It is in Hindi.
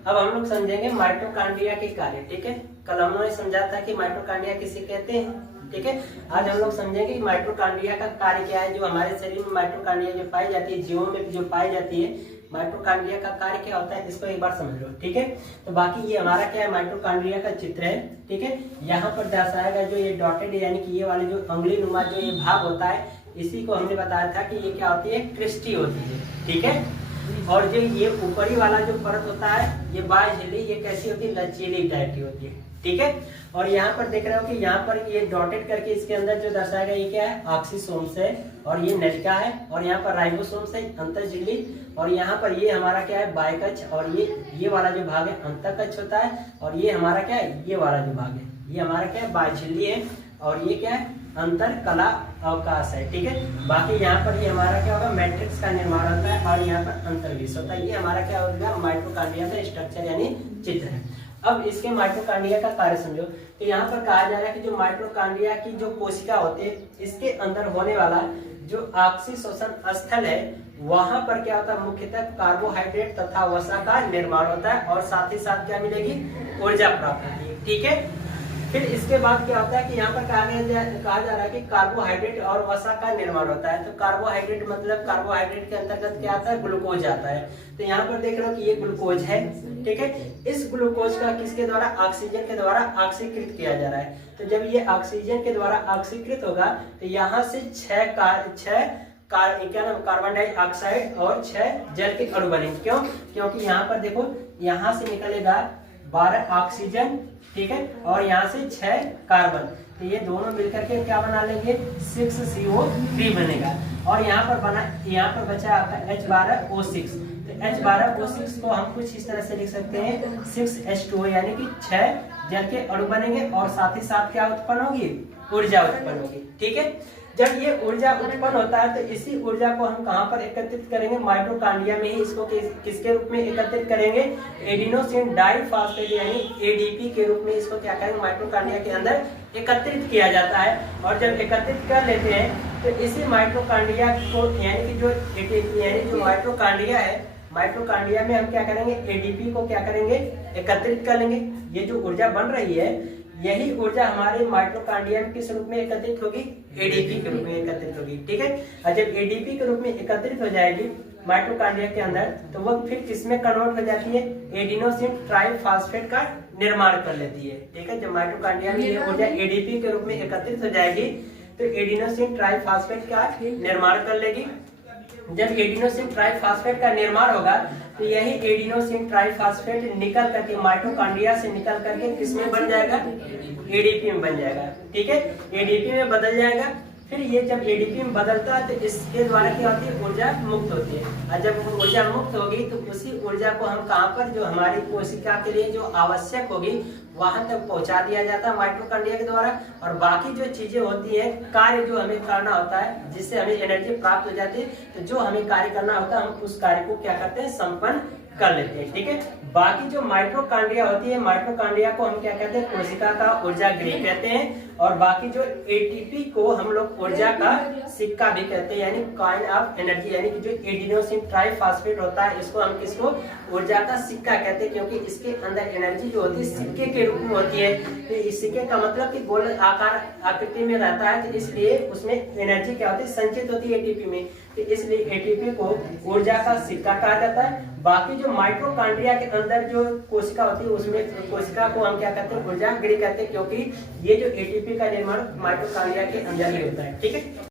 अब हम लोग समझेंगे माइटोकॉन्ड्रिया के कार्य। ठीक है, कल हम लोगों ने समझा था कि माइटोकॉन्ड्रिया किसे कहते हैं। ठीक है, आज हम लोग समझेंगे कि माइटोकॉन्ड्रिया का कार्य क्या है। जो हमारे शरीर में माइटोकॉन्ड्रिया जो पाई जाती है, जीवों में जो पाई जाती है, माइटोकॉन्ड्रिया का कार्य क्या होता है, इसको एक बार समझ लो। ठीक है, तो बाकी ये हमारा क्या है, माइटोकॉन्ड्रिया का चित्र है। ठीक है, यहाँ पर दर्शाया गया जो ये डॉटेड यानी कि ये वाले जो अंगुली नुमा जो ये भाग होता है, इसी को हमने बताया था कि ये क्या होती है, क्रिस्टी होती है। ठीक है, और जो ये ऊपरी वाला जो परत होता है, ये बाह्य झिल्ली, ये कैसी होती है, लचीली टाइप की होती है। ठीक है, और यहाँ पर देख रहे हो कि यहाँ पर ये डॉटेड करके इसके अंदर जो दर्शाया गया, ये क्या है, ऑक्सीसोम्स है, और ये नलिका है, और यहाँ पर राइबोसोम्स है, अंतर झिल्ली, और यहाँ पर ये हमारा क्या है, बाह्यकक्ष, और ये वाला जो भाग है अंतःकक्ष होता है, और ये हमारा क्या है, ये वाला जो भाग है, ये हमारा क्या है, बाह्य झिल्ली है, और ये क्या है, अंतर कला अवकाश है। ठीक है, बाकी यहाँ पर ये हमारा क्या होगा, मैट्रिक्स का निर्माण होता है, और यहाँ पर अंतर्विष होता है। ये हमारा क्या होगा, माइटोकॉन्ड्रिया का स्ट्रक्चर यानी चित्र है। अब इसके माइटोकॉन्ड्रिया का कार्य समझो। तो यहाँ पर कहा जा रहा है कि जो माइटोकॉन्ड्रिया की जो कोशिका होती है, इसके अंदर होने वाला जो ऑक्सीशोषण स्थल है, वहां पर क्या होता है, मुख्यतः कार्बोहाइड्रेट तथा वसा का निर्माण होता है, और साथ ही साथ क्या मिलेगी, ऊर्जा प्राप्त होती है। ठीक है, फिर इसके बाद क्या होता है कि यहाँ पर कहा जा रहा है कि कार्बोहाइड्रेट और वसा का निर्माण होता है। तो कार्बोहाइड्रेट मतलब कार्बोहाइड्रेट के अंतर्गत क्या आता है, ग्लूकोज आता है। तो यहाँ पर देख रहे हो कि ये ग्लूकोज है। ठीक है, इस ग्लूकोज का किसके द्वारा, ऑक्सीजन के द्वारा ऑक्सीकृत किया जा रहा है। तो जब ये ऑक्सीजन के द्वारा ऑक्सीकृत होगा, तो यहाँ से कार्बन डाइऑक्साइड और 6 जल के अणु बनेंगे। क्यों? क्योंकि यहाँ पर देखो, यहाँ से निकलेगा 12 ऑक्सीजन, ठीक है, और यहाँ से 6 कार्बन, तो ये दोनों मिलकर के क्या बना लेंगे, 6CO3 बनेगा। और यहाँ पर बचा आपका H12O6। तो H12O6 को हम कुछ इस तरह से लिख सकते हैं 6H2O, यानी कि 6 जल के अणु बनेंगे, और साथ ही साथ क्या उत्पन्न होगी, ऊर्जा उत्पन्न होगी। ठीक है, जब ये ऊर्जा उत्पन्न होता है, तो इसी ऊर्जा को हम कहां पर एकत्रित करेंगे, माइटोकॉन्ड्रिया में ही। इसको किसके रूप में एकत्रित करेंगे, एडिनोसिन डाइफॉस्फेट यानी ADP के रूप में इसको क्या करेंगे, माइटोकॉन्ड्रिया के अंदर एकत्रित किया जाता है। और जब एकत्रित कर लेते हैं, तो इसी माइटोकॉन्ड्रिया को यानी कि जो ATP यानी जो माइटोकॉन्ड्रिया है, माइटोकॉन्ड्रिया में हम क्या करेंगे, ADP को क्या करेंगे, एकत्रित कर लेंगे। ये जो ऊर्जा बन रही है, यही ऊर्जा हमारे माइटोकॉन्ड्रिया में किस रूप में एकत्रित होगी, ADP के रूप में एकत्रित होगी। ठीक है, और जब ADP के रूप में एकत्रित हो जाएगी माइटोकॉन्ड्रिया के अंदर, तो वह फिर किसमें कन्वर्ट हो जाती है, एडिनोसिन ट्राइफॉस्फेट का निर्माण कर लेती है। ठीक है, जब माइटोकॉन्ड्रिया में ये ऊर्जा ADP के रूप में एकत्रित हो जाएगी, तो एडिनोसिन ट्राइफॉस्फेट का निर्माण कर लेगी। जब एडिनोसिन ट्राइफॉस्फेट का निर्माण होगा, तो यही एडिनोसिन ट्राइफॉस्फेट निकल करके माइटोकॉन्ड्रिया से निकल करके किसमें बन जाएगा, ADP में बन जाएगा। ठीक है, ADP में बदल जाएगा। फिर ये जब ADP में बदलता है, तो इसके द्वारा क्या होती है, ऊर्जा मुक्त होती है। और जब ऊर्जा मुक्त होगी, तो उसी ऊर्जा को हम कहाँ पर, जो हमारी कोशिका के लिए जो आवश्यक होगी, वहां तक पहुंचा दिया जाता है माइटोकॉन्ड्रिया के द्वारा। और बाकी जो चीजें होती है, कार्य जो हमें करना होता है, जिससे हमें एनर्जी प्राप्त हो जाती है, तो जो हमें कार्य करना होता है, हम उस कार्य को क्या करते हैं, संपन्न कर लेते हैं। ठीक है, बाकी जो माइटोकॉन्ड्रिया होती है, माइटोकॉन्ड्रिया को हम क्या कहते हैं, कोशिका का ऊर्जा गृह कहते हैं। और बाकी जो ATP को हम लोग ऊर्जा का सिक्का भी कहते हैं, यानी कॉइन ऑफ एनर्जी, यानी कि जो एडिनोसिन ट्राइफॉस्फेट होता है, इसको हम किसको, ऊर्जा का सिक्का कहते हैं, क्योंकि इसके अंदर एनर्जी जो होती है सिक्के के रूप में होती है। तो इस सिक्के का मतलब कि गोल आकार आकृति में रहता है, तो इसलिए उसमें एनर्जी क्या होती है, संचित होती है ATP में। तो इसलिए ATP को ऊर्जा का सिक्का कहा जाता है। बाकी जो माइटोकॉन्ड्रिया के अंदर जो कोशिका होती है, उसमें कोशिका को हम क्या कहते हैं, ऊर्जा गृह कहते हैं, क्योंकि ये जो ATP का निर्माण माइटोकॉन्ड्रिया के अंदर ही होता है। ठीक है।